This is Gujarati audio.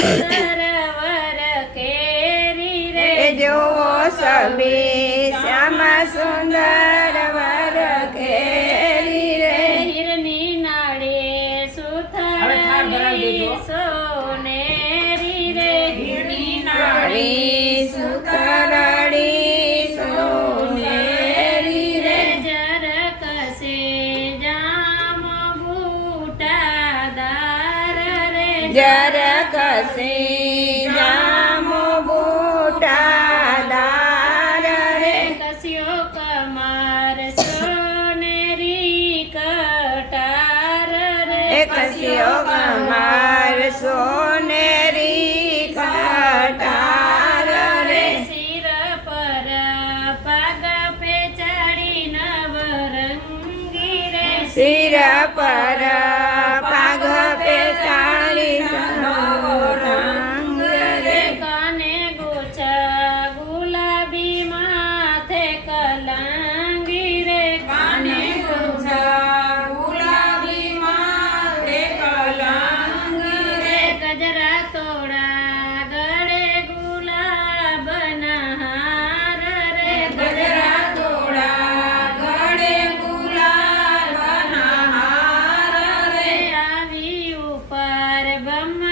સરવર કેરી રે જોવો સભે શ્યામા સુંદર વર કેરી રે હિરની નાળે સુથારી સોનેરી રે હિરની નાળી સુતરડી સોનેરી રે જરકસે જામ બુટાદાર રે જરકસે જામો બુટાદાર રે કસ્યો કમાર સોનેરી કટાર રે કસ્યો કમાર સોનેરી કટાર રે શિર પર પગ પેચાડી નવરંગી રે શિર પર પાઘ પેચાળી નવરંગ રે કાને ગોછા ગુલાબી માથે કલાંગી રે કાને ગોછા ગુલાબી માથે કલાંગી રે ગજરા તોડા ગળે ગુલાબના હાર રે ગજરા તોડા ગળે ગુલાબના હાર રે આવી ઉપર બ્રહ્મ